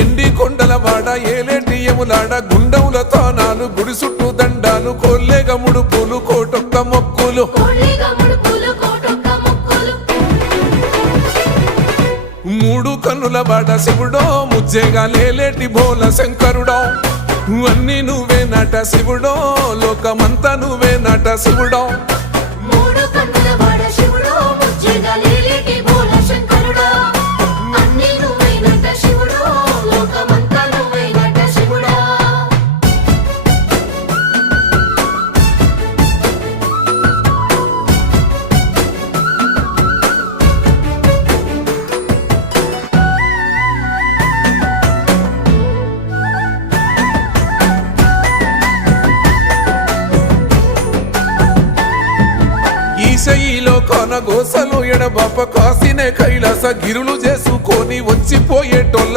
ఎండి కొండలవాడ ఏలేటి యములాడ గుండముల తానాలు గుడి చుట్టూ దండాలు కొల్లేగ ముడుపులు కోటొక్క మొక్కులు మూడు కన్నుల వాడ శివుడో ముజ్జేగా లేలేటి బోల శంకరుడో అన్నీ నువ్వే నట శివుడో లోకమంతా నువ్వే నట శివుడో ఈశయిలో కొనగోసలు ఎడబాప కాసినే కైలాస గిరులు చేసుకొని వచ్చిపోయేటోళ్ళ